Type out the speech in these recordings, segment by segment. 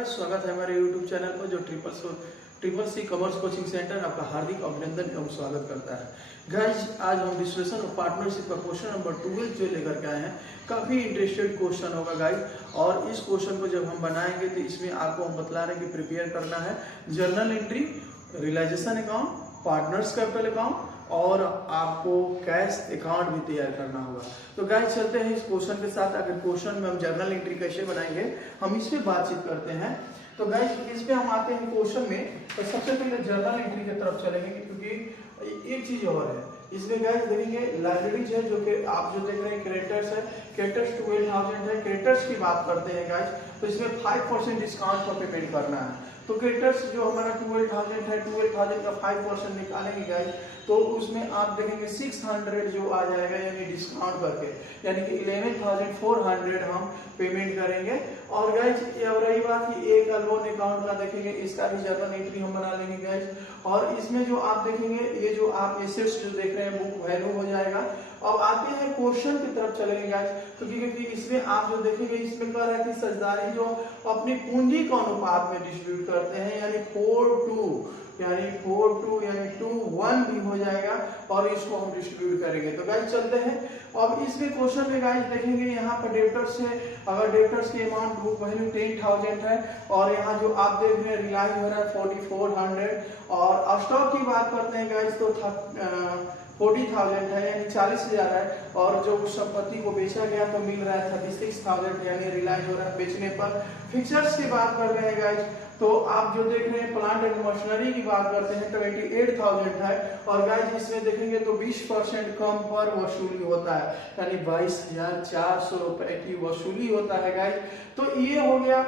Guys, स्वागत है हमारे YouTube चैनल पर जो triple C commerce coaching centre आपका हार्दिक अभिनंदन एवं स्वागत करता है। गाइस, आज हम डिस्कशन ऑफ पार्टनरशिप का क्वेश्चन नंबर 12 जो लेकर के आए हैं। काफी इंटरेस्टेड क्वेश्चन होगा गाइस, और इस क्वेश्चन को जब हम बनाएंगे तो इसमें आपको हम बतला रहे हैं कि प्रिपेयर करना है journal entry, realisation account, partners capital account और आपको कैश अकाउंट भी तैयार करना होगा। तो गाइस चलते हैं इस क्वेश्चन के साथ। अगर क्वेश्चन में हम जर्नल एंट्री कैसे बनाएंगे हम इस पे बातचीत करते हैं। तो गाइस इस पे हम आते हैं क्वेश्चन में। तो सबसे पहले जर्नल एंट्री की तरफ चलेंगे, क्योंकि एक चीज और है इसमें गाइस देखेंगे। लाइब्रेरीज है जो कि आप जो देख रहे हैं क्रेडिटर्स है, क्रेडिटर्स 12,000 है। क्रेडिटर्स की बात करते हैं गाइस, तो इसमें 5% डिस्काउंट पर पेमेंट करना है। तो क्रेडिटर्स जो हमारा 12,000 है, 12,000 का 5% निकालेंगे गाइस, तो उसमें आप देखेंगे 600 जो आ जाएगा, यानी डिस्काउंट करके, यानी कि 11,400 हम पेमेंट करेंगे। और गाइस रही बात कि एक लोन अकाउंट का देखेंगे, इसका भी जर्नल एंट्री हम बना लेंगे गाइस। और इसमें जो आप देखेंगे ये जो आप एसेट्स जो देख रहे हैं बुक वैल्यू हो जाएगा। अब आते हैं क्वेश्चन की तरफ चलेंगे गाइस, तो क्योंकि इसमें आप जो देखेंगे इसमें कह रहा है कि साझेदारी जो अपनी पूंजी के अनुपात में डिस्ट्रीब्यूट करते हैं, यानी 4:2 यानी 2:1 भी हो जाएगा, और इसको हम डिस्ट्रीब्यूट करेंगे। तो गाइस चलते हैं। अब इसमें क्वेश्चन में गाइस देखेंगे यहाँ पर डेब्टर्स है। अगर डेब्टर्स की अमाउंट बुक वैल्यू 10,000 है, और यहाँ जो आप देख रहे हैं रिलाइज हो रहा है 4,400, और स्टॉक की बात करते हैं गाइस तो 40,000 है, यानी 40,000 है। और जो उस संपत्ति को बेचा गया तो मिल रहा है 36,000, यानी रिलाइज हो रहा है बेचने पर। फिक्चर्स की बात कर रहे हैं गाइस, तो आप जो देख रहे हैं प्लांट एंड मशीनरी की बात करते हैं 28,000 है। और गाइस इसमें देखेंगे तो 20% कम पर वसूली होता है, यानी 22,400 रुपए की वसूली होता है गाइस। तो ये हो गया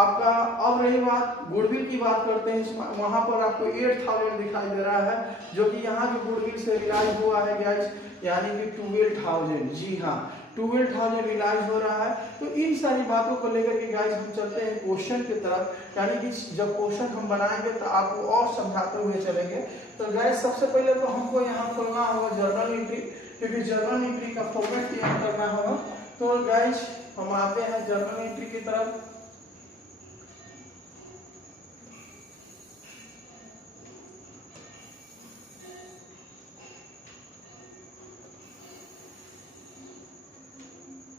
आपका। अब रही बात गुडविल की बात करते हैं, वहां पर आपको 8,000 दिखाई दे रहा है, जो कि यहाँ जो गुडविल से रिलाइज हुआ है गाइस, यानी कि 12,000। जी हाँ, 12,000 रिलाइज हो रहा है। तो इन सारी बातों को लेकर के गाइस हम चलते हैं क्वेश्चन की तरफ, यानी कि जब क्वेश्चन हम बनाएंगे तो आपको और समझाते हुए चलेंगे। तो गाइस सबसे पहले तो हमको यहाँ खोलना होगा जर्नल एंट्री, क्योंकि जर्नल एंट्री का फॉर्मेट तैयार करना होगा। तो गाइस हम आते हैं जर्नल एंट्री की तरफ।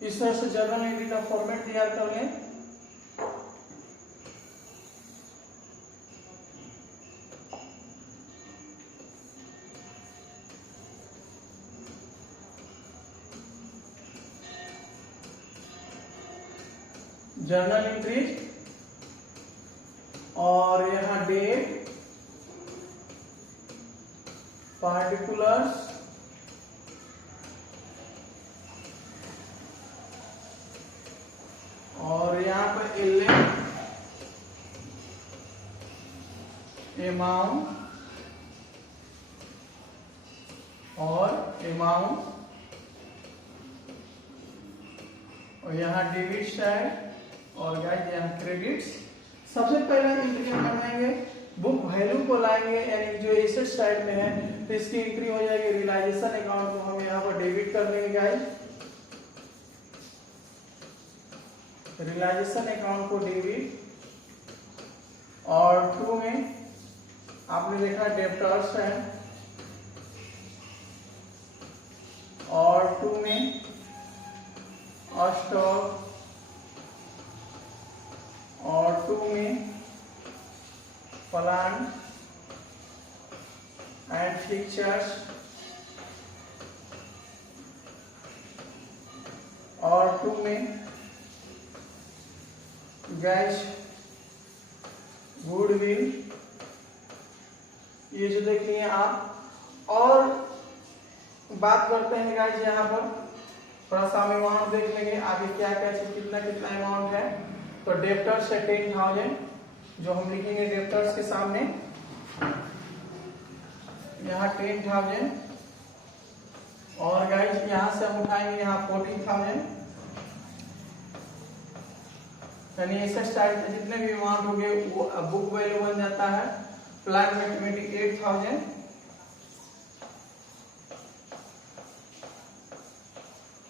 इस तरह से जर्नल एंट्री का फॉर्मेट तैयार कर लें। जर्नल एंट्री और यहां डेट, पार्टिकुलर्स, और यहाँ पर एलिमेंट, अमाउंट और अमाउंट, और यहाँ डेबिट साइड और गाइस यहाँ क्रेडिट्स। सबसे पहले एंट्री हम बनाएंगे, बुक वैल्यू को लाएंगे, यानी जो एसेट साइड में है तो इसकी एंट्री हो जाएगी। रियलाइजेशन अकाउंट को हम यहाँ पर डेबिट कर लेंगे गाइस, रियलाइजेशन अकाउंट को डेबिट। और 2 में आपने देखा डेब्टर्स है, और 2 में स्टॉक, और 2 में प्लांट एंड फिक्चर्स, और 2 में गाइस गुडविल, ये जो देख लिए आप। और बात करते हैं गाइस यहाँ पर थोड़ा सा हम अमाउंट देख लेंगे आगे क्या क्या चीज कितना कितना अमाउंट है। तो डेब्टर्स है 10,000, जो हम लिखेंगे डेब्टर्स के सामने यहाँ 10,000। और गाइस यहाँ से हम उठाएंगे यहाँ 14,000, यानी एसेट साइड में जितने भी अमाउंट हो गए वो बुक वैल्यू बन जाता है। प्लांट में 28,000,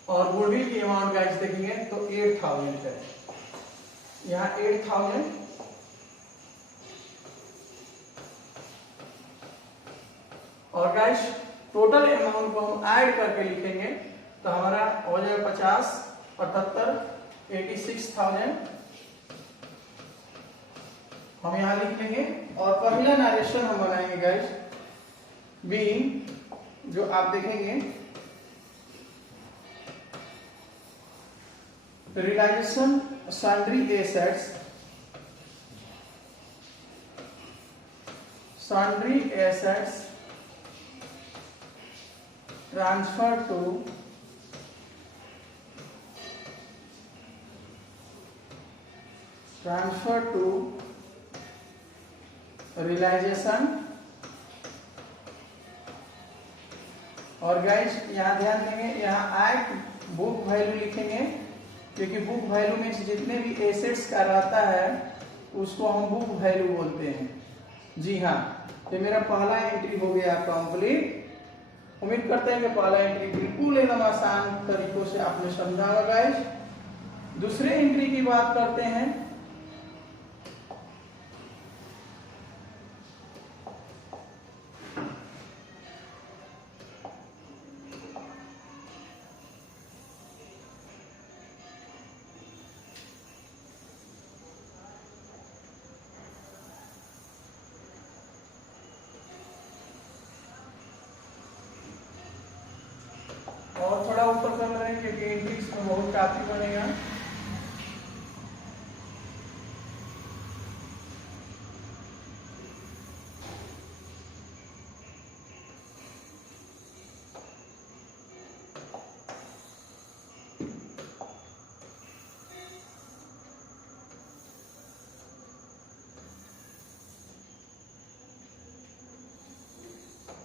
और गुडविल की अमाउंट गाइस देखेंगे तो 8,000 है, यहाँ 8,000 और गाइस टोटल अमाउंट को हम ऐड करके लिखेंगे तो हमारा हो जाएगा 50, 78, 86,000 हम यहाँ लिख लेंगे। और पहला नरेशन हम बनाएंगे गाइस बीइंग, जो आप देखेंगे realisation sundry assets, sundry assets transferred to realization। और गाइस यहाँ ध्यान देंगे, यहाँ एट बुक वैल्यू लिखेंगे क्योंकि बुक वैल्यू में जितने भी एसेट्स का रहता है उसको हम बुक वैल्यू बोलते हैं। जी हाँ, ये मेरा पहला एंट्री हो गया कंप्लीट। उम्मीद करते हैं कि पहला एंट्री बिल्कुल एकदम आसान तरीकों से आपने समझा होगा गाइस। दूसरे एंट्री की बात करते हैं। और थोड़ा ऊपर कर रहे हैं क्योंकि एंट्रीज में बहुत काफी बनेगा।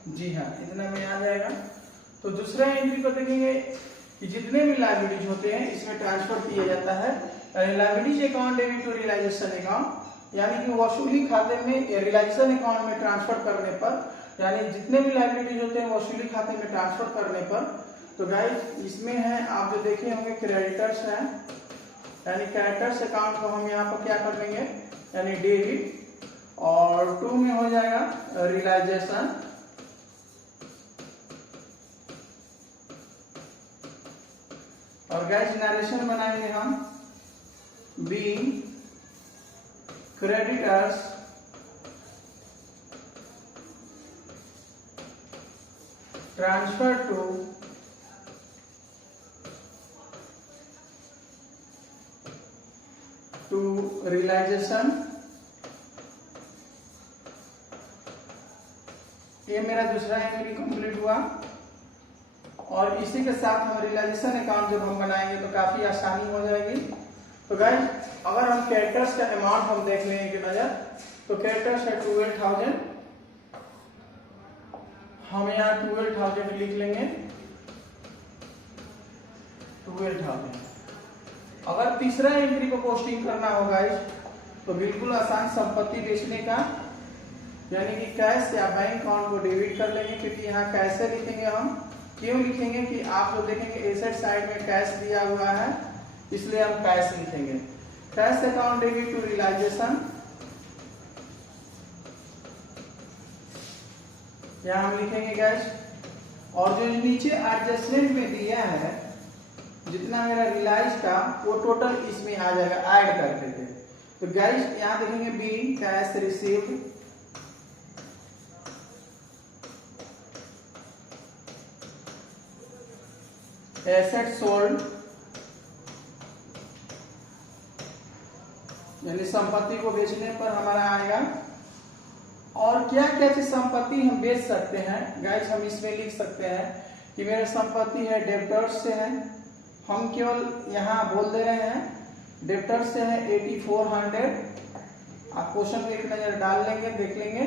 जी हाँ, इतना में आ जाएगा। तो दूसरा एंट्री पर देखेंगे कि जितने भी लायबिलिटीज होते हैं इसमें ट्रांसफर किया जाता है liabilities account debit to realisation account, यानी कि वसूली खाते में रियलाइजेशन अकाउंट में ट्रांसफर करने पर, यानी जितने भी लायबिलिटीज होते हैं वसूली खाते में ट्रांसफर करने पर। तो गाइस इसमें है, आप जो देखे होंगे क्रेडिटर्स है, यानी क्रेडिटर्स अकाउंट को हम यहाँ पर क्या कर लेंगे यानी डेबिट, और 2 में हो जाएगा रियलाइजेशन। और गाइस नरेशन बनाएंगे हम being creditors transfer to realisation. ये मेरा दूसरा एंट्री कंप्लीट हुआ। और इसी के साथ हम रियलाइजेशन अकाउंट जब हम बनाएंगे तो काफी आसानी हो जाएगी। तो गाइस अगर हम क्रेडिटर्स का अमाउंट हम देख लेंगे कि नजर, तो क्रेडिटर्स है 12,000, हम यहाँ 12,000 लिख लेंगे 12,000। अगर तीसरा एंट्री को पोस्टिंग करना हो गाइस तो बिल्कुल आसान, संपत्ति बेचने का, यानी कि कैश या बैंक अकाउंट को डेबिट कर लेंगे क्योंकि यहाँ कैसे लिखेंगे हम, क्यों लिखेंगे कि आप जो देखेंगे एसेट साइड में कैश दिया हुआ है इसलिए हम कैश लिखेंगे। Cash account debit to realisation, यहाँ हम लिखेंगे गाइस। और जो नीचे एडजस्टमेंट में दिया है जितना मेरा रियलाइज का वो टोटल इसमें आ जाएगा ऐड करके थे। तो गाइस यहाँ देखेंगे being cash received, asset sold, यानी संपत्ति को बेचने पर हमारा आएगा। और क्या क्या चीज संपत्ति हम बेच सकते हैं गाइस, हम इसमें लिख सकते हैं कि मेरा संपत्ति है डेब्टर्स से है, हम केवल यहाँ बोल दे रहे हैं डेब्टर्स से है 8400। आप क्वेश्चन में एक नजर डाल लेंगे, देख लेंगे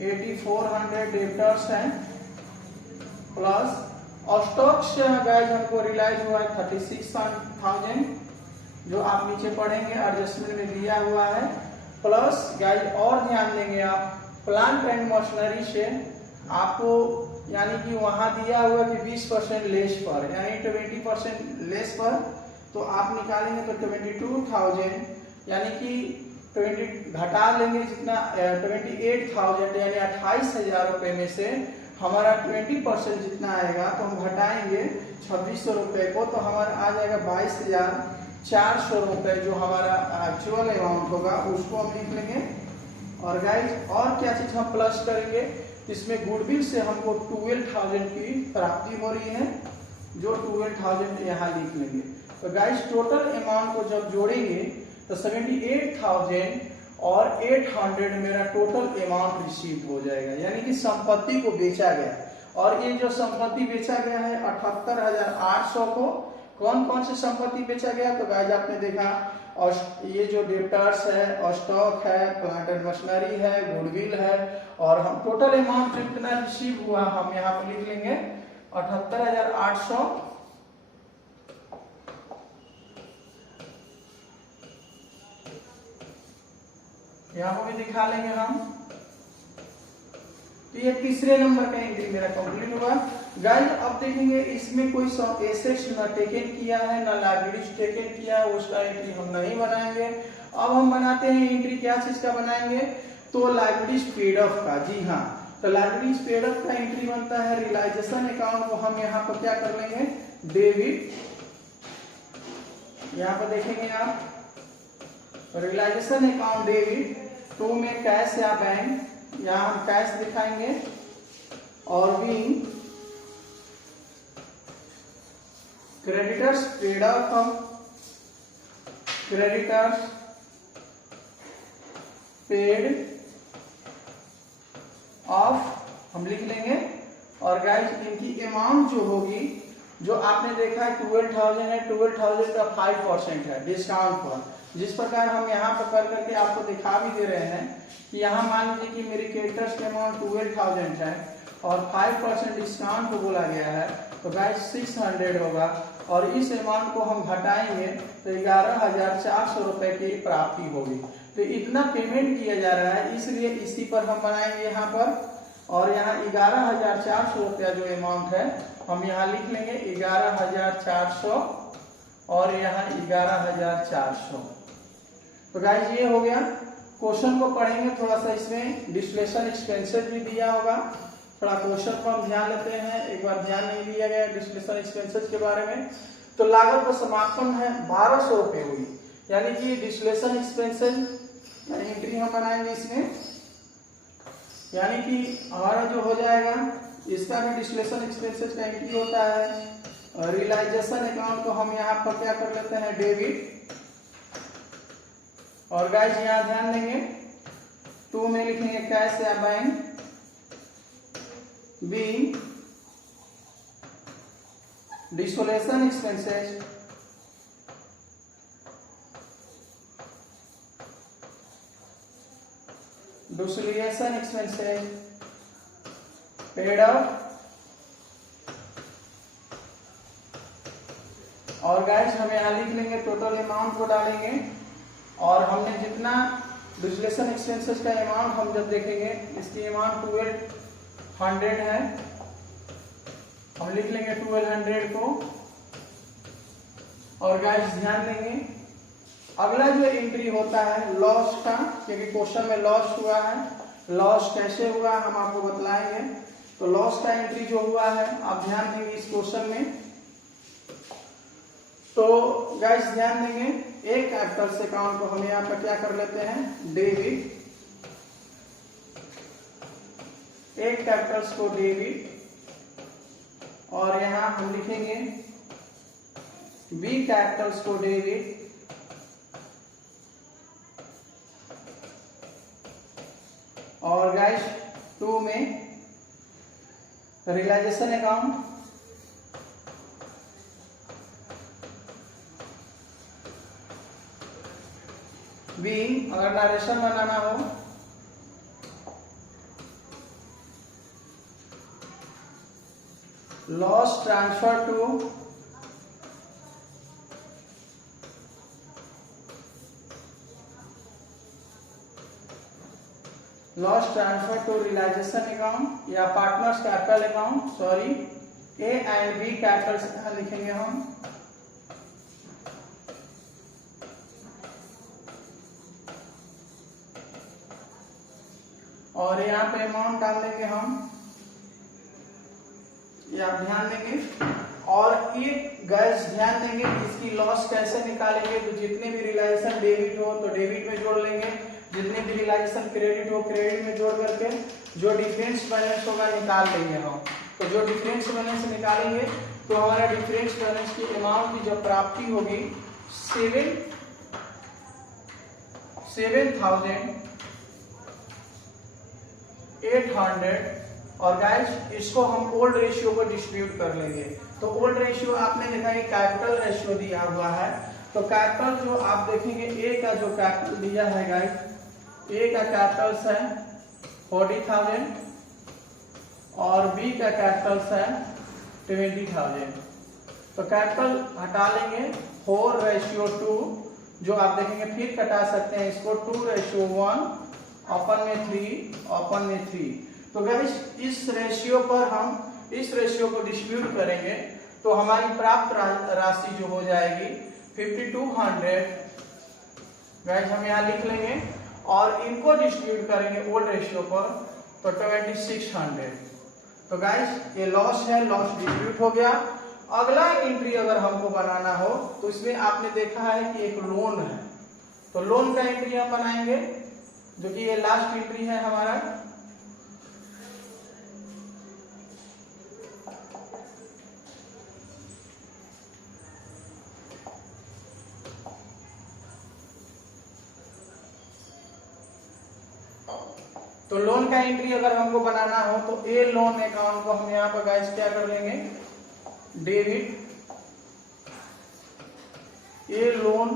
8400 डेब्टर्स है, प्लस और स्टॉक से गाइस हमको रियलाइज हुआ है 36,000 जो आप नीचे पढ़ेंगे एडजस्टमेंट में दिया हुआ है। प्लस गाइस और ध्यान देंगे आप प्लांट एंड मशीनरी से आपको, यानी कि वहां दिया हुआ कि 20% लेस पर, यानी 20% लेस पर, तो आप निकालेंगे तो 22,000, यानी कि 20 घटा लेंगे जितना 28,000 यानी 28,000 रुपए में से हमारा 20% जितना आएगा तो हम घटाएंगे 2600 रुपए को, तो हमारा आ जाएगा 22,400 रुपए जो हमारा एक्चुअल अमाउंट होगा उसको हम लिख लेंगे। और गाइज और क्या चीज हम प्लस करेंगे, इसमें गुडविल से हमको 12,000 की प्राप्ति हो रही है, जो 12,000 यहाँ लिख लेंगे। तो गाइज टोटल अमाउंट को जब जोड़ेंगे तो 78,000 और 800 मेरा टोटल अमाउंट रिसीव हो जाएगा, यानी कि संपत्ति को बेचा गया। और ये जो संपत्ति बेचा गया है 78,800 को, कौन कौन सी संपत्ति बेचा गया, तो गाइज आपने देखा और ये जो डेब्टर्स है, स्टॉक है, प्लांट एंड मशीनरी है, गुडविल है, और हम टोटल अमाउंट जितना रिसीव हुआ हम यहाँ पर लिख लेंगे 78,800 यहाँ पर भी दिखा लेंगे हम। तो ये तीसरे नंबर का एंट्री मेरा कंप्लीट हुआ। गाइस अब देखेंगे इसमें कोई एसेट्स ना टेकन किया है ना लायबिलिटीज टेकन किया है, उसका एंट्री हम नहीं बनाएंगे। अब हम बनाते हैं एंट्री क्या चीज का बनाएंगे, तो लायबिलिटीज पेड ऑफ का। जी हाँ, तो लायबिलिटीज पेड ऑफ का एंट्री बनता है रियलाइजेशन अकाउंट को हम यहाँ पर क्या कर लेंगे, डेबिट। यहाँ पर देखेंगे आप रियलाइजेशन अकाउंट डेबिट, टू में कैश या बैंक, यहाँ हम कैश दिखाएंगे। और बीइंग क्रेडिटर्स पेड ऑफ, हम क्रेडिटर्स पेड ऑफ हम लिख लेंगे। और गाइस इनकी अमाउंट जो होगी, जो आपने देखा है 12,000 है, 12,000 का 5% है डिस्काउंट पर। जिस प्रकार हम यहाँ पर कर करके आपको दिखा भी दे रहे हैं कि यहाँ मान लीजिए कि मेरी क्रेडिटर्स की अमाउंट 12,000 है और 5% डिस्काउंट को बोला गया है, तो गाइस 600 होगा। और इस अमाउंट को हम घटाएंगे तो 11,400 रुपए की प्राप्ति होगी। तो इतना पेमेंट किया जा रहा है, इसलिए इसी पर हम बनाएंगे यहाँ पर। और यहाँ 11,400 रुपया जो अमाउंट है हम यहाँ लिख लेंगे 11,400 और यहाँ 11,400। तो गाइस ये हो गया। क्वेश्चन को पढ़ेंगे थोड़ा सा, इसमें डिस्लेशन एक्सपेंसेस भी दिया होगा, थोड़ा क्वेश्चन को हम ध्यान लेते हैं। एक बार ध्यान नहीं दिया गया डिस्लेशन एक्सपेंसेस के बारे में। तो लागत का समापन है 1,200 रुपए हुई, यानी कि डिस्लेशन एक्सपेंसेस एंट्री हम बनाएंगे इसमें, यानी कि हमारा जो हो जाएगा इसका भी डिस्लेशन एक्सपेंसेस का एंट्री होता है। रियलाइजेशन अकाउंट को हम यहाँ पर क्या कर लेते हैं, डेबिट। और गाइस यहाँ ध्यान देंगे, टू में लिखेंगे कैश या bank. B dissolution expenses, dissolution expenses paid off. और गाइस हम यहाँ लिख लेंगे टोटल अमाउंट को डालेंगे, और हमने जितना डिसोलेशन एक्सपेंसेस का अमाउंट हम जब देखेंगे, इसकी अमाउंट 1200 है, हम लिख लेंगे 1200 को। और गाइस ध्यान देंगे अगला जो एंट्री होता है लॉस का, क्योंकि क्वेश्चन में लॉस हुआ है। लॉस कैसे हुआ हम आपको बतलाएंगे। तो लॉस का एंट्री जो हुआ है आप ध्यान देंगे इस क्वेश्चन में। तो गाइस ध्यान देंगे, एक कैपिटल्स अकाउंट को हम यहाँ पर क्या कर लेते हैं, डेबिट। एक कैपिटल्स को डेबिट, और यहाँ हम लिखेंगे बी कैपिटल्स को डेबिट। और गाइस 2 में रियलाइजेशन अकाउंट, बी अगर नरेशन बनाना हो loss transfer to realisation account या partners capital account, sorry A and B capitals यहाँ लिखेंगे हम। और यहाँ पे अमाउंट डाल देंगे हम, ये आप ध्यान देंगे। और एक गैस ध्यान देंगे इसकी लॉस कैसे निकालेंगे, तो जितने भी रियलाइजेशन डेबिट हो तो डेबिट में जोड़ लेंगे, जितने भी रियलाइजेशन क्रेडिट हो क्रेडिट में जोड़ करके जो डिफरेंस बैलेंस होगा निकाल लेंगे हम। तो जो डिफरेंस बैलेंस निकालेंगे तो हमारा डिफरेंस बैलेंस की अमाउंट की जो प्राप्ति होगी 7,800। और गाइस इसको हम ओल्ड रेशियो को डिस्ट्रीब्यूट कर लेंगे। तो ओल्ड रेशियो आपने देखा कि कैपिटल रेशियो दिया हुआ है, तो कैपिटल जो आप देखेंगे ए का जो कैपिटल दिया है गाइस, ए का कैपिटल है 40,000 और बी का कैपिटल है 20,000। तो कैपिटल हटा लेंगे 4:2, जो आप देखेंगे फिर कटा सकते हैं इसको 2:1 अपन में 3। तो गाइस इस रेशियो पर हम इस रेशियो को डिस्ट्रीब्यूट करेंगे तो हमारी प्राप्त राशि जो हो जाएगी 5200। गाइस हम यहाँ लिख लेंगे और इनको डिस्ट्रीब्यूट करेंगे ओल्ड रेशियो पर तो 2600। तो गाइस ये लॉस है, लॉस डिस्ट्रीब्यूट हो गया। अगला एंट्री अगर हमको बनाना हो तो इसमें आपने देखा है कि एक लोन है, तो लोन का एंट्री हम बनाएंगे जो कि ये लास्ट एंट्री है हमारा। तो लोन का एंट्री अगर हमको बनाना हो तो ए लोन अकाउंट को हम यहाँ पर गाइस क्या कर लेंगे, डेबिट ए लोन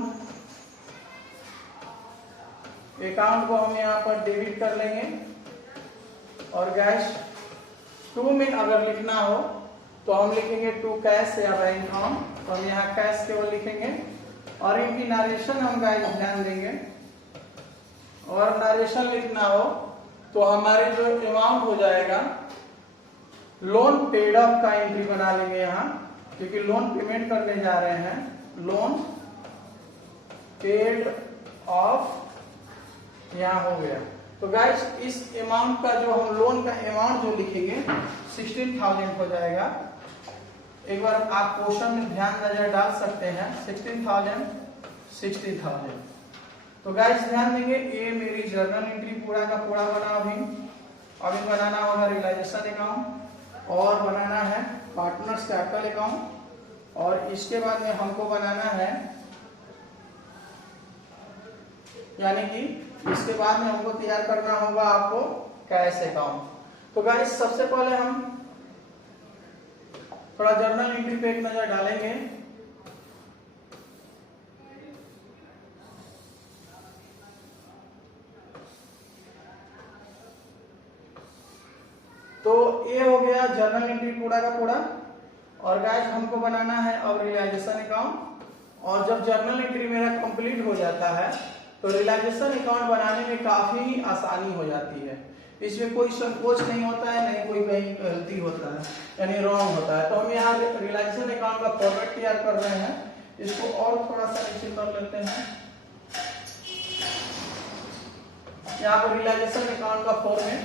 अकाउंट को हम यहाँ पर डेबिट कर लेंगे। और गाइस 2 में अगर लिखना हो तो हम लिखेंगे 2 कैश या बैंक ऑन, तो हम यहाँ कैश केवल लिखेंगे। और इनकी नरेशन हम गाइस ध्यान देंगे, और नरेशन लिखना हो तो हमारे जो अमाउंट हो जाएगा लोन पेड ऑफ का एंट्री बना लेंगे यहाँ, क्योंकि लोन पेमेंट करने जा रहे हैं। लोन पेड ऑफ यहाँ हो गया। तो गाइस इस अमाउंट का जो हम लोन का अमाउंट जो लिखेंगे 16,000 हो जाएगा। एक बार आप क्वेश्चन में ध्यान नजर डाल सकते हैं, 16,000। तो गाइस ध्यान देंगे ये मेरी जर्नल एंट्री पूरा का पूरा बना। अभी बनाना होगा रियलाइजेशन अकाउंट और बनाना है पार्टनर्स कैपिटल अकाउंट, और इसके बाद में हमको बनाना है यानी कि इसके बाद में हमको तैयार करना होगा आपको कैश अकाउंट। तो गाइस सबसे पहले हम थोड़ा जर्नल एंट्री पे एक नजर डालेंगे। तो ये हो गया जर्नल एंट्री पूरा का पूरा। और गाइस हमको बनाना है अब रियलाइजेशन अकाउंट, और जब जर्नल एंट्री मेरा कंप्लीट हो जाता है तो रियलाइजेशन अकाउंट बनाने में काफी आसानी हो जाती है। इसमें कोई संकोच नहीं होता है, नहीं कोई कहीं गलती होता है यानी रॉन्ग होता है। तो हम यहाँ रियलाइजेशन अकाउंट का फॉर्मेट तैयार कर रहे हैं, इसको और थोड़ा सा नीचे कर लेते हैं। यहाँ पर रियलाइजेशन अकाउंट का फॉर्मेट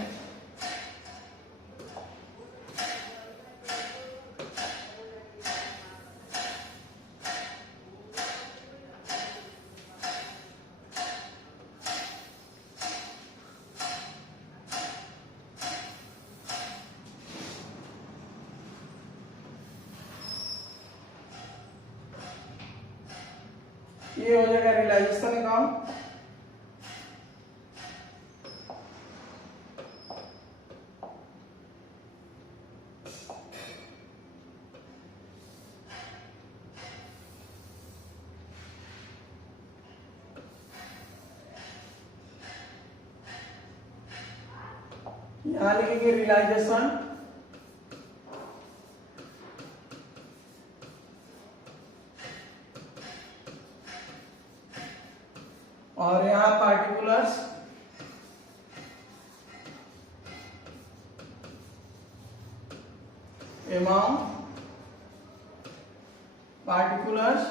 ये हो जाएगा रियलाइजेशन अकाउंट। यहां लिखेंगे रियलाइजेशन, और यहाँ पार्टिकुलर्स, अमाउंट, पार्टिकुलर्स,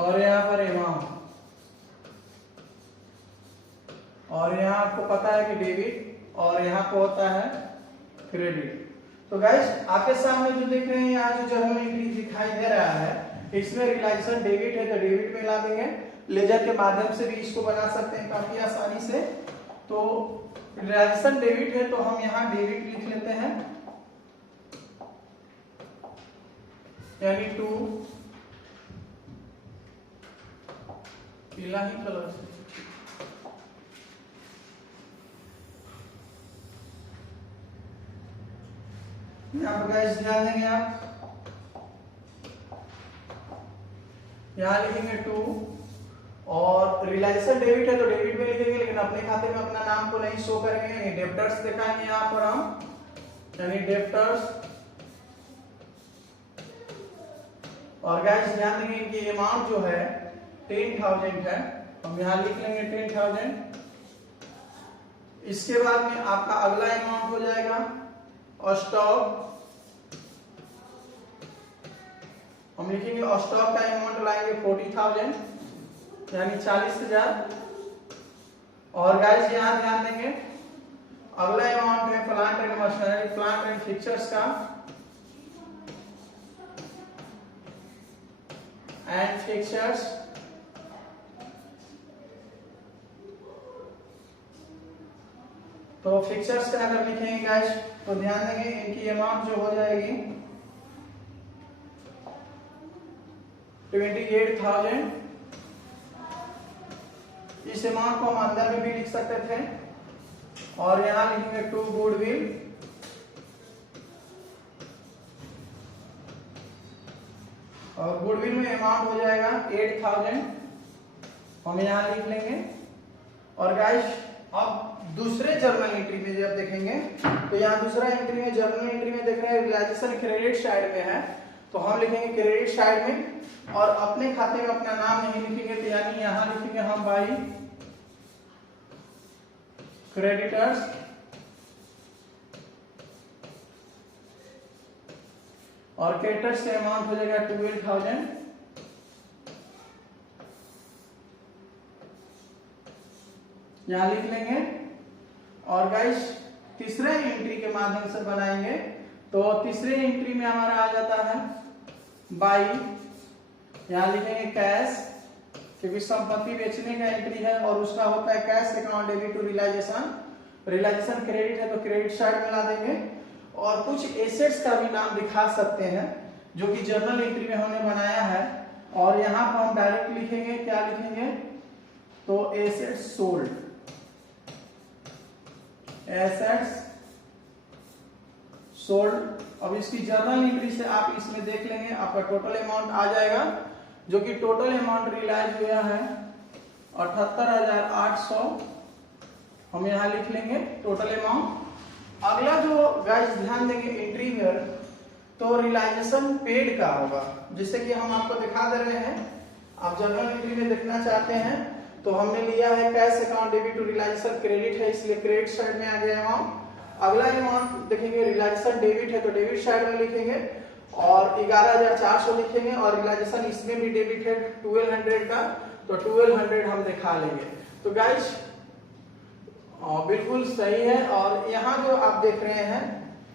और यहाँ पर अमाउंट, और यहाँ आपको पता है कि डेबिट, और यहाँ पे होता है क्रेडिट। तो गाइस आपके सामने जो देख रहे हैं यहाँ जो जर्नल एंट्री दिखाई दे रहा है, इसमें रियलाइजेशन डेबिट है तो डेबिट में ला देंगे। लेजर के माध्यम से भी इसको बना सकते हैं काफी आसानी से। तो रियलाइजेशन डेबिट है तो हम यहाँ डेबिट लिख लेते हैं, यानी टू, पीला ही कलर से, यहाँ पर गाइस ध्यान देंगे आप, यहाँ लिखेंगे टू, और रियलाइजेशन डेबिट है तो डेबिट में लिखेंगे, लेकिन अपने खाते में अपना नाम को नहीं शो करेंगे, डेब्टर्स दिखाएंगे यहाँ पर हम, यानी डेब्टर्स। और गाइस ध्यान देंगे कि अमाउंट जो है 10,000 है, हम यहाँ लिख लेंगे 10,000। इसके बाद में आपका अगला अमाउंट हो जाएगा स्टॉक, हम लिखेंगे स्टॉक का अमाउंट लाएंगे 40,000, यानी 40,000। और गाइस यहाँ ध्यान देंगे अगला अमाउंट है plant and machinery, plant and fixtures का, एंड फिक्चर्स। तो फिक्चर्स का अगर लिखेंगे गाइस तो ध्यान देंगे इनकी अमाउंट जो हो जाएगी 28,000। इस अमाउंट को हम अंदर में भी लिख सकते थे, और यहां लिखेंगे टू गुडविल, और गुडविल में अमाउंट हो जाएगा 8,000, हम यहां लिख लेंगे। और गाइस अब दूसरे जर्नल एंट्री में जब देखेंगे तो यहाँ दूसरा एंट्री में, जर्नल एंट्री में देख रहे हैं रियलाइजेशन क्रेडिट साइड में है, तो हम लिखेंगे क्रेडिट साइड में, और अपने खाते में अपना नाम नहीं लिखेंगे, तो यानी यहां लिखेंगे हम बाई क्रेडिटर्स, और क्रेडिटर्स का अमाउंट हो जाएगा 12,000। यहां लिख लेंगे। और गाइस तीसरे एंट्री के माध्यम से बनाएंगे, तो तीसरे एंट्री में हमारा आ जाता है बाई, यहां लिखेंगे कैश, क्योंकि संपत्ति बेचने का एंट्री है और उसका होता है cash account debit to realisation. Realisation credit है तो क्रेडिट साइड में ला देंगे। और कुछ एसेट्स का भी नाम दिखा सकते हैं जो कि जर्नल एंट्री में हमने बनाया है, और यहाँ पर हम डायरेक्ट लिखेंगे, क्या लिखेंगे, तो एसेट्स सोल्ड, एसेट्स सोल्ड। अब इसकी जर्नल एंट्री से आप इसमें देख लेंगे, आपका टोटल अमाउंट आ जाएगा, जो कि टोटल अमाउंट रियलाइज हुआ है 78,800, हम यहाँ लिख लेंगे टोटल अमाउंट। अगला जो गाइस ध्यान देंगे एंट्री में, तो रियलाइजेशन पेड का होगा, जिससे कि हम आपको दिखा दे रहे हैं। आप जर्नल एंट्री में देखना चाहते हैं तो हमने लिया है cash account debit to realisation credit है, इसलिए क्रेडिट साइड में आ गया अमाउंट। अगला अमाउंट देखेंगे रियलाइजेशन डेबिट है तो डेबिट साइड में लिखेंगे, और 11,400 लिखेंगे, और रियलाइजेशन इसमें भी डेबिट है 1200 का, तो 1200 हम दिखा लेंगे। तो गाइस बिल्कुल सही है। और यहाँ जो आप देख रहे हैं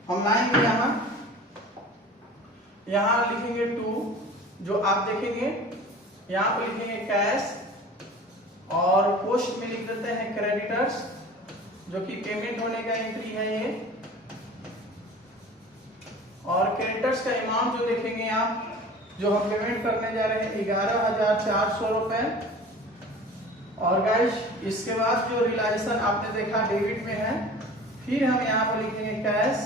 हम लाएंगे, यहाँ लिखेंगे टू, जो आप देखेंगे यहाँ पे लिखेंगे कैश, और पोस्ट में लिख देते हैं क्रेडिटर्स, जो कि पेमेंट होने का एंट्री है ये। और क्रेडिटर्स का अमाउंट जो देखेंगे आप, जो हम पेमेंट करने जा रहे हैं 11,400 रुपए। और गाइस इसके बाद जो रियलाइजेशन आपने देखा डेबिट में है, फिर हम यहाँ पर लिखेंगे कैश,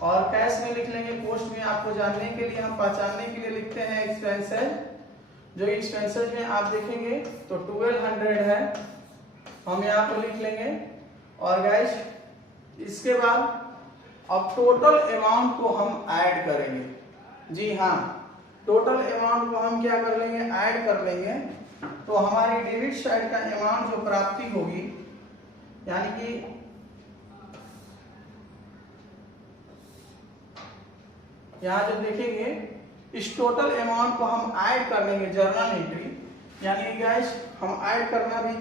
और कैश में लिख लेंगे पोस्ट में, आपको जानने के लिए, हम पहचानने के लिए लिखते हैं एक्सपेंसेस, जो एक्सपेंसेस में आप देखेंगे तो 1200 है, हम यहाँ पर लिख लेंगे। और गाइस इसके बाद अब टोटल अमाउंट को हम ऐड करेंगे। जी हाँ, टोटल अमाउंट को हम क्या कर लेंगे, ऐड कर लेंगे। तो हमारी डेबिट साइड का अमाउंट जो प्राप्ति होगी, यानी कि यहाँ जो देखेंगे इस टोटल अमाउंट को हम ऐड कर लेंगे जर्नल एंट्री, यानी गाइस हम ऐड करना भी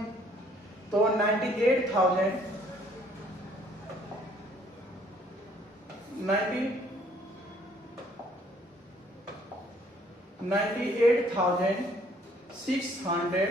तो 98,600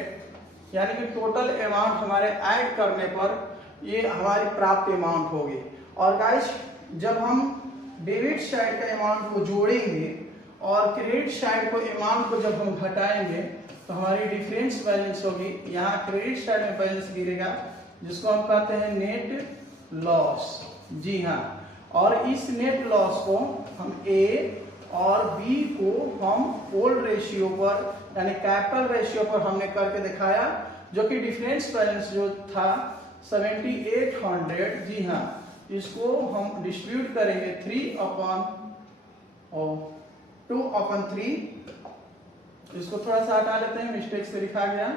यानी कि टोटल अमाउंट हमारे ऐड करने पर ये हमारी प्राप्त अमाउंट होगी। और गाइस जब हम डेबिट साइड का अमाउंट को जोड़ेंगे और क्रेडिट साइड को अमाउंट को जब हम घटाएंगे तो हमारी डिफरेंस बैलेंस होगी। यहाँ क्रेडिट साइड में बैलेंस गिरेगा जिसको हम कहते हैं नेट लॉस। जी हाँ, और इस नेट लॉस को हम ए और बी को हम ओल्ड रेशियो पर यानी कैपिटल रेशियो पर हमने करके दिखाया, जो कि डिफरेंस बैलेंस जो था 7800। जी हाँ, इसको हम डिस्ट्रीब्यूट करेंगे 2/3। इसको थोड़ा सा हटा लेते हैं, मिस्टेक से लिखा गया।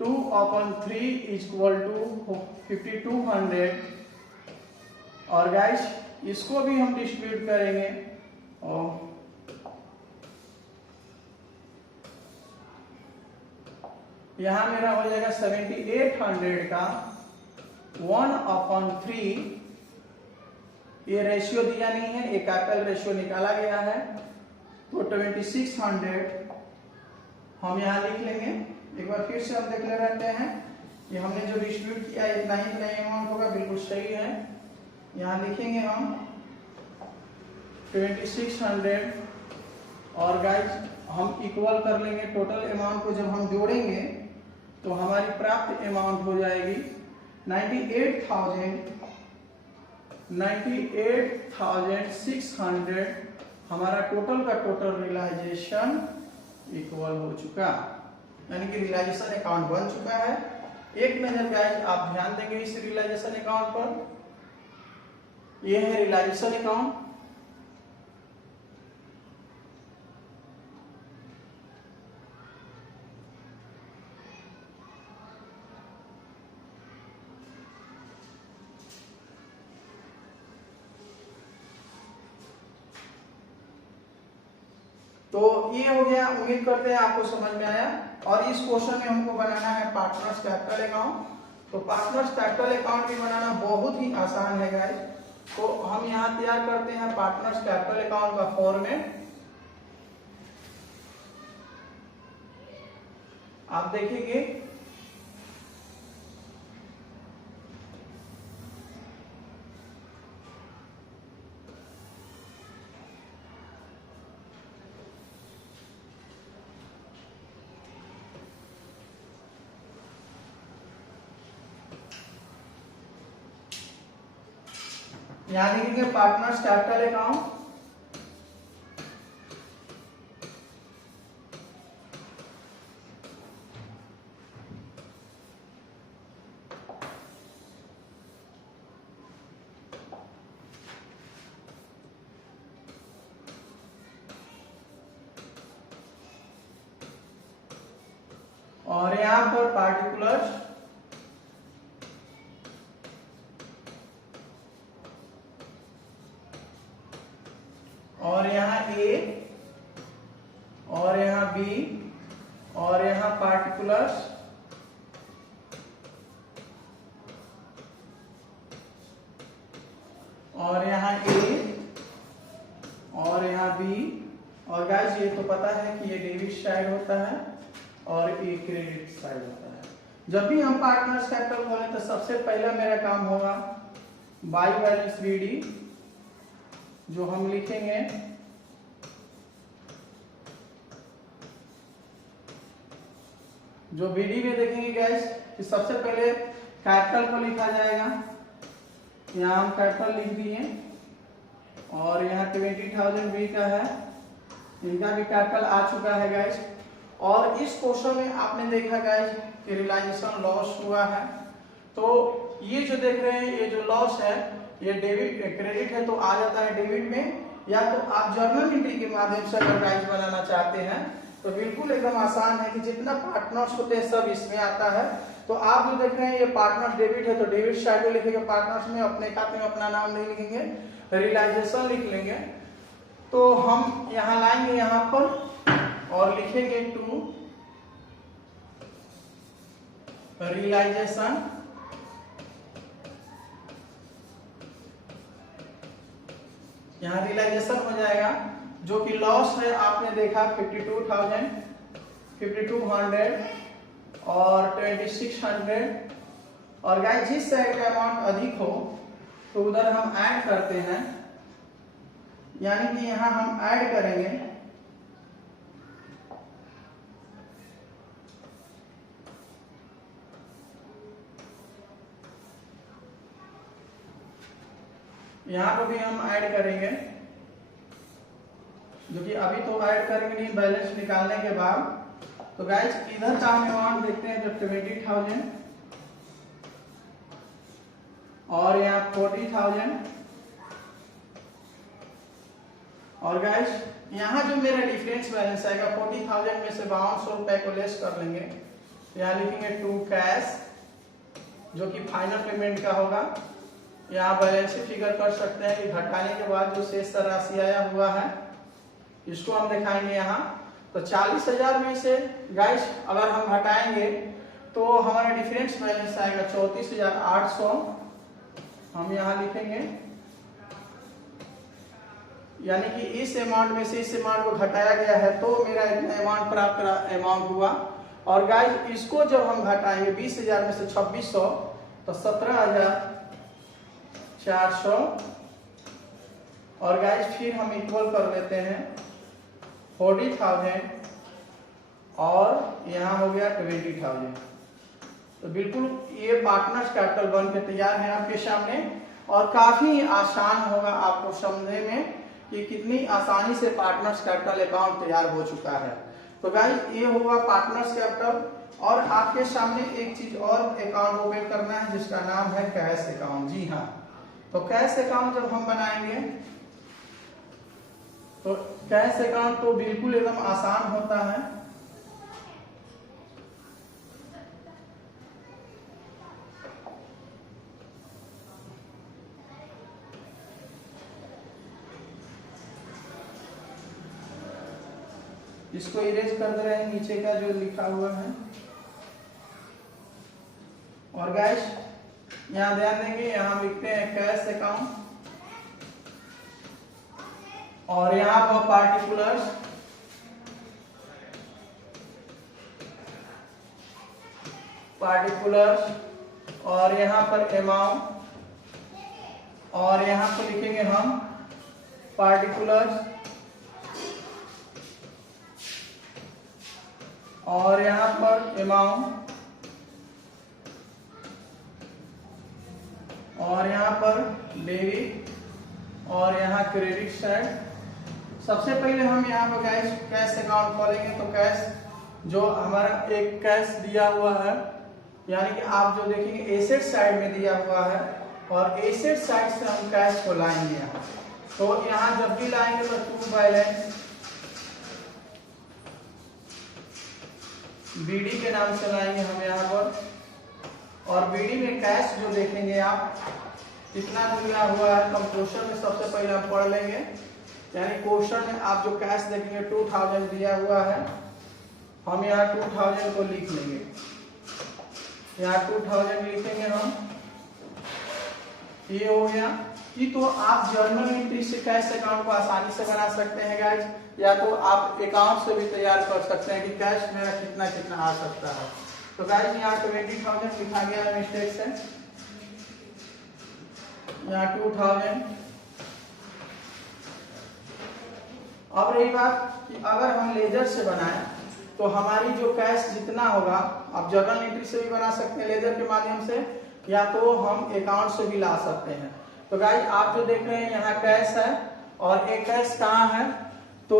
Two upon 3 equal to 5200। और गाइस इसको भी हम डिस्ट्रीब्यूट करेंगे और यहां मेरा हो जाएगा 7800 का 1/3। ये रेशियो दिया नहीं है, एक कैपिटल रेशियो निकाला गया है, तो 2600 हम यहां लिख लेंगे। एक बार फिर से हम देख ले रहते हैं कि हमने जो डिस्ट्रीब्यूट किया इतना ही अमाउंट होगा, बिल्कुल सही है। यहाँ लिखेंगे हम 2600 और गाइस हम इक्वल कर लेंगे टोटल अमाउंट को। जब हम जोड़ेंगे तो हमारी प्राप्त अमाउंट हो जाएगी 98,600। हमारा टोटल का टोटल रियलाइजेशन इक्वल हो चुका, यानी कि रियलाइजेशन अकाउंट बन चुका है। एक नजर गाइस आप ध्यान देंगे इस रियलाइजेशन अकाउंट पर, यह है रियलाइजेशन अकाउंट। तो ये हो गया, उम्मीद करते हैं आपको समझ में आया। और इस क्वेश्चन में हमको बनाना है पार्टनर्स कैपिटल अकाउंट। तो पार्टनर्स कैपिटल अकाउंट भी बनाना बहुत ही आसान है गाइस। तो हम यहाँ तैयार करते हैं पार्टनर्स कैपिटल अकाउंट का फॉर्मेट। आप देखेंगे यहाँ लिखेंगे पार्टनर्स कैपिटल अकाउंट। और यहाँ पर पार्टिकुलर्स और यहाँ ए और यहाँ बी और यहाँ पार्टिकुलर्स और यहाँ ए और यहाँ बी। और गाइस ये तो पता है कि ये डेबिट साइड होता है और ये क्रेडिट साइड होता है। जब भी हम पार्टनर्स कैपिटल खोलें तो सबसे पहला मेरा काम होगा बाई बैलेंस बीडी, जो हम लिखेंगे जो बीडी में देखेंगे गैस कि सबसे पहले कैपिटल को लिखा जाएगा। यहाँ हम कैपिटल लिख दिए और यहाँ 20,000 बी का है, इनका भी कैपिटल आ चुका है गैस। और इस क्वेश्चन में आपने देखा गैस कि रियलाइजेशन लॉस हुआ है। तो ये जो देख रहे हैं ये जो लॉस है ये डेबिट क्रेडिट है तो आ जाता है डेबिट में, या तो आप जर्नल एंट्री के माध्यम से अगर गाइस बनाना चाहते हैं तो बिल्कुल एकदम आसान है कि जितना पार्टनर्स होते हैं सब इसमें आता है। तो आप जो देख रहे हैं ये पार्टनर्स डेबिट है, तो डेबिट साइड में लिखेंगे पार्टनर्स में, अपने खाते में अपना नाम नहीं लिखेंगे, रियलाइजेशन लिख लेंगे। तो हम यहाँ लाएंगे यहाँ पर और लिखेंगे टू रियलाइजेशन, यहाँ रियलाइजेशन हो जाएगा। जो कि लॉस है आपने देखा 52,000, 5200 और 2600। और गाइस जिस साइड का अमाउंट अधिक हो तो उधर हम ऐड करते हैं, यानी कि यहाँ हम ऐड करेंगे यहाँ पर भी हम ऐड करेंगे, जो कि अभी तो ऐड करेंगे नहीं बैलेंस निकालने के बाद। तो गाइस इधर का हम अमाउंट देखते हैं, जब 20,000 और यहाँ 40,000। और गाइस यहाँ जो मेरा डिफरेंस बैलेंस आएगा 40,000 में से 5200 रुपए को लेस कर लेंगे, यहाँ लिखेंगे टू कैश, जो कि फाइनल पेमेंट का होगा। यहाँ बैलेंस फिगर कर सकते हैं कि घटाने के बाद जो शेष राशि आया हुआ है इसको हम दिखाएंगे यहाँ। तो 40,000 में से गाइस अगर हम घटाएंगे तो हमारा डिफरेंस बैलेंस आएगा 34,800, हम यहाँ लिखेंगे, यानी कि इस अमाउंट में से इस अमाउंट को घटाया गया है तो मेरा इतना अमाउंट प्राप्त अमाउंट हुआ। और गाइस इसको जब हम घटाएंगे 20,000 में से 2600 तो 17,400। और गाइस फिर हम इक्वल कर लेते हैं 40,000 और यहाँ हो गया 20,000। तो बिल्कुल ये पार्टनर्स कैपिटल बन के तैयार है आपके सामने। और काफी आसान होगा आपको समझने में कि कितनी आसानी से पार्टनर्स कैपिटल अकाउंट तैयार हो चुका है। तो गाइस ये होगा पार्टनर्स कैपिटल। और आपके सामने एक चीज और अकाउंट ओपन करना है जिसका नाम है कैश अकाउंट। जी हाँ, तो कैश अकाउंट जब हम बनाएंगे तो कैश अकाउंट तो बिल्कुल एकदम आसान होता है। इसको इरेज कर दे रहे हैं नीचे का जो लिखा हुआ है। और गाइस यहाँ ध्यान देंगे, यहाँ लिखते हैं कैश अकाउंट और यहाँ पर पार्टिकुलर्स, और यहाँ पर अमाउंट, और यहाँ पर लिखेंगे हम पार्टिकुलर्स, और यहाँ पर अमाउंट, और यहाँ पर डेबिट, और यहाँ क्रेडिट साइड। सबसे पहले हम यहाँ पर कैश अकाउंट खोलेंगे। तो कैश जो हमारा एक कैश दिया हुआ है, यानी कि आप जो देखेंगे एसेट साइड में दिया हुआ है, और एसेट साइड से हम कैश को लाएंगे यहाँ। तो यहाँ जब भी लाएंगे तो टू बैलेंस बीडी के नाम से लाएंगे हम यहाँ पर। और बीडी में कैश जो देखेंगे आप कितना दिया हुआ है, तो क्वेश्चन में सबसे पहले हम पढ़ लेंगे। यानी क्वेश्चन में आप जो कैश देखेंगे 2000 दिया हुआ है, हम यहाँ 2000 को लिख लेंगे, यहाँ 2000 लिखेंगे हम। ये हो गया। कि तो आप जर्नल एंट्री से कैश अकाउंट को आसानी से बना सकते हैं गाइस, या तो आप अकाउंट से भी तैयार कर सकते हैं कि कैश मेरा कितना कितना आ सकता है। तो गाइस यहाँ 20,000 लिखा गया है मिस्टेक से, यहाँ 2000। अब रही बात कि अगर हम लेजर से बनाएं तो हमारी जो कैश जितना होगा, आप जर्नल एंट्री से भी बना सकते हैं लेजर के माध्यम से, या तो हम अकाउंट से भी ला सकते हैं। तो गाइस आप जो देख रहे हैं यहाँ कैश है, और एक कैश कहाँ है, तो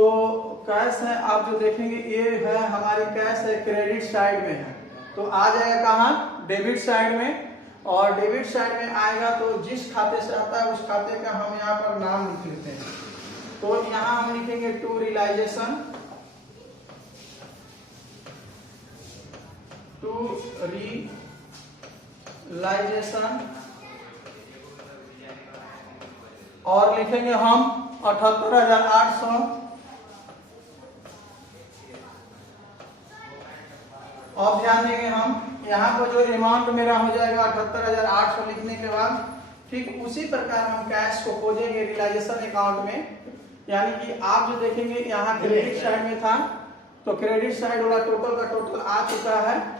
कैश है आप जो देखेंगे ये है हमारी कैश है क्रेडिट साइड में है, तो आ जाएगा कहाँ, डेबिट साइड में। और डेबिट साइड में आएगा तो जिस खाते से आता है उस खाते का हम यहाँ पर नाम लिख लेते हैं। तो यहाँ हम लिखेंगे टू रियलाइजेशन, टू रियलाइजेशन और लिखेंगे हम 78,800। अब ध्यान देंगे हम यहाँ पर जो अमाउंट मेरा हो जाएगा 78,800 लिखने के बाद, ठीक उसी प्रकार हम कैश को खोजेंगे रियलाइजेशन अकाउंट में। यानी कि आप जो देखेंगे यहाँ क्रेडिट साइड में था, तो क्रेडिट साइड वाला टोटल का टोटल आ चुका है।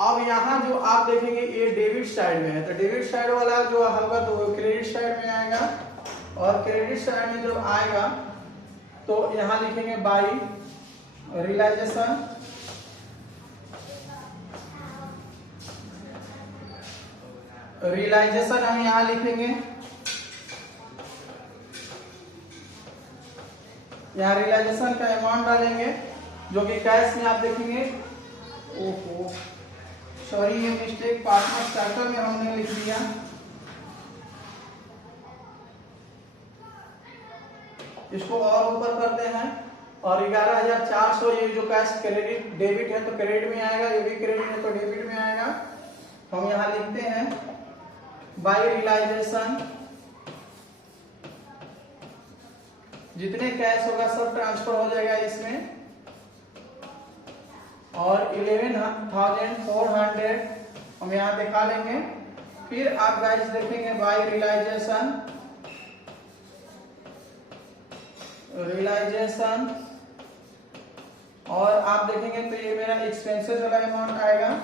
अब यहाँ जो आप देखेंगे ये डेबिट साइड में है, तो डेबिट साइड वाला जो होगा तो वो क्रेडिट साइड में आएगा, और क्रेडिट साइड में जब आएगा तो यहाँ लिखेंगे बाई रियलाइजेशन। रियलाइजेशन हम यहाँ लिखेंगे, यहाँ रियलाइजेशन का अमाउंट डालेंगे जो कि कैश में आप देखेंगे। ओहो सॉरी, ये मिस्टेक पार्टनर स्टार्टर में हमने लिख दिया। इसको और ऊपर करते हैं, और 11,400 ये जो कैश क्रेडिट डेबिट है तो क्रेडिट में आएगा, ये भी क्रेडिट है तो डेबिट में आएगा। हम यहाँ लिखते हैं बाय रियलाइजेशन, जितने कैश होगा सब ट्रांसफर हो जाएगा इसमें, और 11,400 हम यहाँ दिखा लेंगे। फिर आप गाइस देखेंगे बाय रियलाइजेशन, और आप देखेंगे तो ये मेरा एक्सपेंसेस वाला अमाउंट आएगा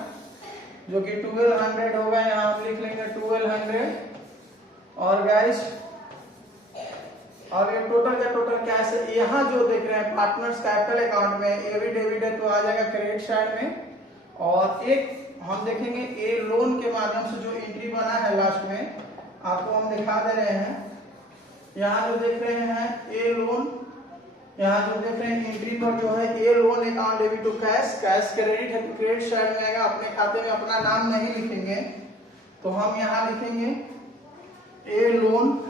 जो कि 1200 होगा। यहाँ हम लिख लेंगे 1200। और गाइस अब ये टोटल का टोटल कैश है, यहाँ जो देख रहे हैं पार्टनर्स कैपिटल अकाउंट में ये भी डेबिट है तो आ जाएगा क्रेडिट साइड में। और एक हम देखेंगे ए लोन के माध्यम से जो एंट्री बना है लास्ट में, आपको हम दिखा दे रहे हैं। यहाँ जो देख रहे हैं ए लोन, यहाँ जो देख रहे हैं एंट्री पर जो है A loan account debit to cash, cash credit है तो क्रेडिट साइड में आएगा। अपने खाते में अपना नाम नहीं लिखेंगे, तो हम यहाँ लिखेंगे ए लोन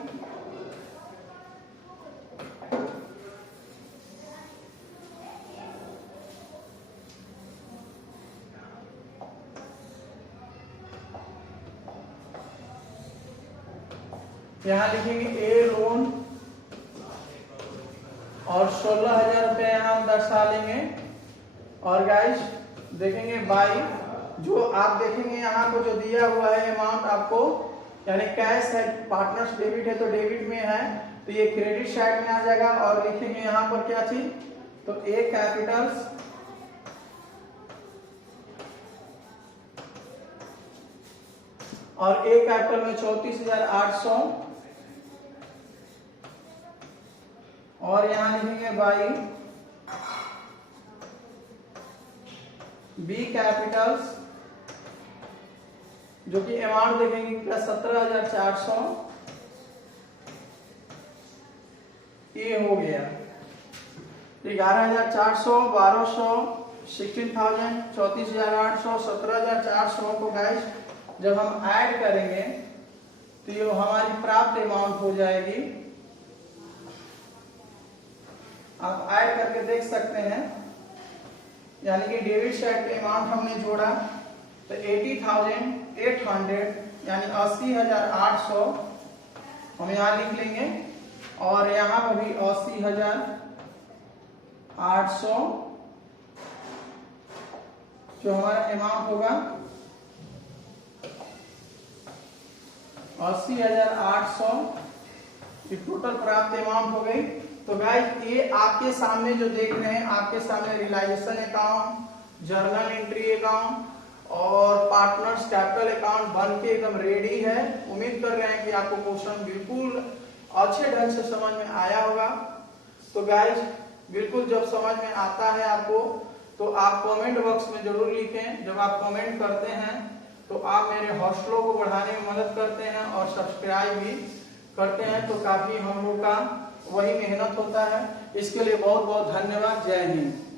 यहाँ लिखेंगे ए लोन, और 16,000 रुपए यहाँ हम दर्शा लेंगे। और गाइस देखेंगे बाई, जो आप देखेंगे यहाँ को जो दिया हुआ है अमाउंट आपको, यानी कैश है, पार्टनर्स डेबिट है तो डेबिट में है तो ये क्रेडिट साइड में आ जाएगा। और लिखेंगे यहाँ पर क्या चीज, तो ए कैपिटल्स, और ए कैपिटल में 34,800, और यहां लिखेंगे बाई बी कैपिटल्स, जो कि अमाउंट देखेंगे प्लस 17,400, ये हो गया 11,400, 1,200, 16,000, 34,800, 17,400 को गाइस जब हम ऐड करेंगे तो ये हमारी प्राप्त अमाउंट हो जाएगी। आप ऐड करके देख सकते हैं, यानी कि डेबिट साइड पे अमाउंट हमने जोड़ा तो 80,800 यानी 80,800 हम यहाँ लिख लेंगे, और यहाँ पर भी 80,800 जो हमारा अमाउंट होगा 80,800 ये टोटल प्राप्त अमाउंट हो गई। तो गाइस ये आपके सामने जो देख रहे हैं, आपके सामने realisation account, journal entry account और पार्टनर्स कैपिटल अकाउंट बन के एकदम रेडी है। उम्मीद कर रहे हैं कि आपको क्वेश्चन बिल्कुल अच्छे ढंग से समझ में आया होगा। तो गाइस बिल्कुल जब समझ में आता है आपको तो आप कमेंट बॉक्स में जरूर लिखें। जब आप कमेंट करते हैं तो आप मेरे हौसलों को बढ़ाने में मदद करते हैं और सब्सक्राइब भी करते हैं, तो काफी हम लोग का वही मेहनत होता है। इसके लिए बहुत बहुत धन्यवाद। जय हिंद।